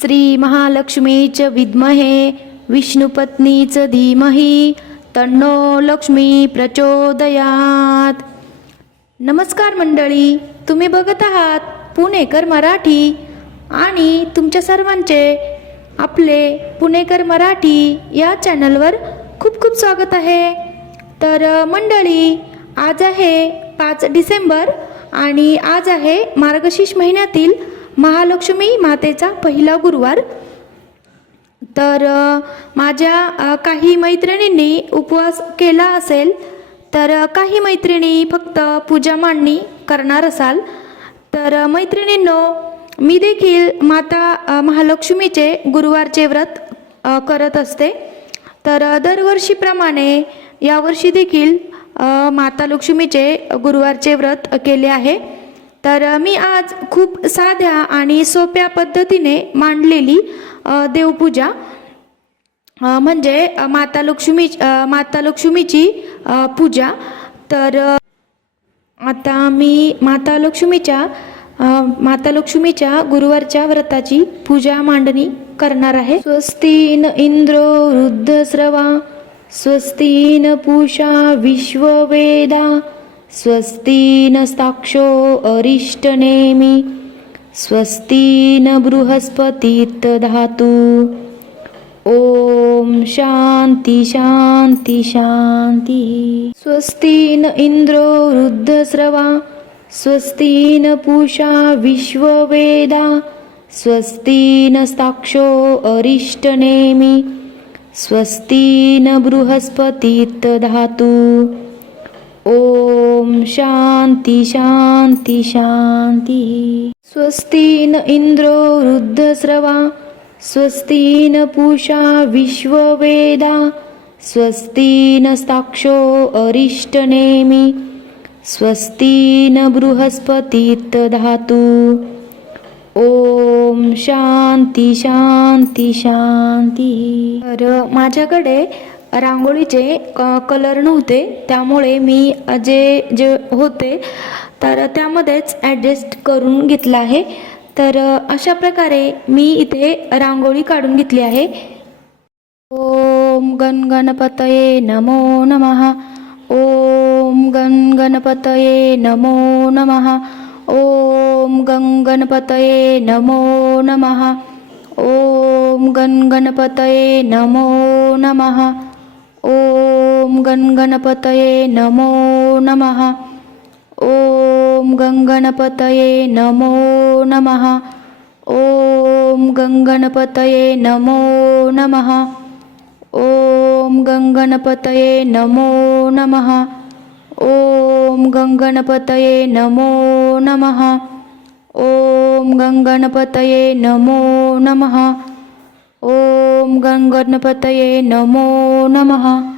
श्री महालक्ष्मीच विद्महे विष्णुपत्नीच धीमही तन्नो लक्ष्मी प्रचोदयात। नमस्कार मंडळी तुम्ही बघत आहात पुणेकर मराठी आणि तुमच्या सर्वांचे आपले पुणेकर मराठी या चॅनलवर खूप खूप स्वागत आहे. तर मंडळी आज आहे पाच डिसेंबर आणि आज आहे मार्गशीर्ष महिन्यातील महालक्ष्मी मातेचा पहिला गुरुवार. तर माझ्या काही मैत्रिणींनी उपवास केला असेल तर काही मैत्रिणी फक्त पूजा मांडणी करणार असाल. तर मैत्रिणींनो मी देखील माता महालक्ष्मीचे गुरुवारचे व्रत करत असते. तर दरवर्षीप्रमाणे यावर्षी देखील माता लक्ष्मीचे गुरुवारचे व्रत केले आहे. तर मी आज खूप साध्या आणि सोप्या पद्धतीने मांडलेली देवपूजा म्हणजे माता लक्ष्मी माता लक्ष्मीची पूजा. तर आता मी माता लक्ष्मीच्या माता लक्ष्मीच्या गुरुवारच्या व्रताची पूजा मांडणी करणार आहे. स्वस्तीन इंद्र इंद्रो वृद्धस्रवा स्वस्तीन पूषा विश्ववेदा स्वस्ती न साक्षो अरिष्टनेमी स्वस्ती न बृहस्पतीत धातू। ओम शांती शांती शांती। स्वस्ती न इंद्रो वृद्धस्रवा स्वस्ती न पूषा विश्ववेदा स्वस्ती न साक्षो अरिष्टनेमी स्वस्ती न बृहस्पतीत ओम शांती शांती शांती। स्वस्ती न इंद्रो वृद्धस्रवा स्वस्ती न पूषा विश्ववेदा स्वस्ती नस्ताक्षो साक्षो अरिष्टनेमी स्वस्ती न बृहस्पतीत धातू। ओम शांती शांती शांती। तर माझ्याकडे रांगोळीचे क- कलर नव्हते. त्यामुळे मी जे जे होते तर त्यामध्येच ॲडजस्ट करून घेतलं आहे. तर अशा प्रकारे मी इथे रांगोळी काढून घेतली आहे. ओम गण गणपतये नमो नमः. ओम गण गणपतये नमो नमः. ओम गण गणपतये नमो नमः. ओम गण गणपतये नमो नमः. ओम नमो नमः. ओम गं नमो नमः. ओम गं नमो नमः. ओम गं नमो नमः. ओम गं नमो नमः. ओम गं नमो नमः. ओम गं नमो नमः.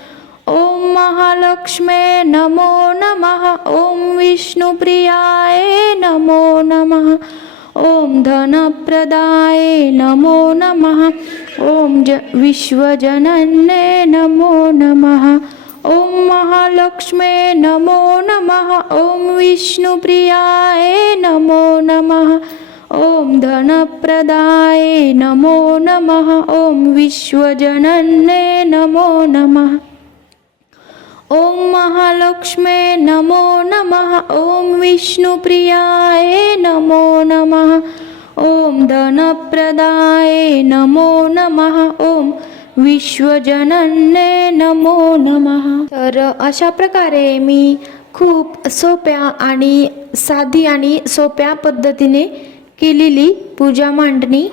महालक्ष्मे नमो नमः। ॐ विष्णुप्रियाय नमो नमः। ॐ धनप्रदाय नमो नमः। ॐ ज विश्वजनन्ये नमो नमः। ॐ महालक्ष्मे नमो नमः। ॐ विष्णुप्रियाय नमो नमः। ॐ धनप्रदाय नमो नमः। ॐ विश्वजनन्ये नमो नमः। ओम महालक्ष्मे नमो नमः। ओम विष्णुप्रियाय नमो नमः। ओम धनप्रदाय नमो नमः। ओम विश्वजनन्ये नमो नमः। तर अशा प्रकारे मी खूप सोप्या आणि साधी आणि सोप्या पद्धतीने केलेली पूजा मांडणी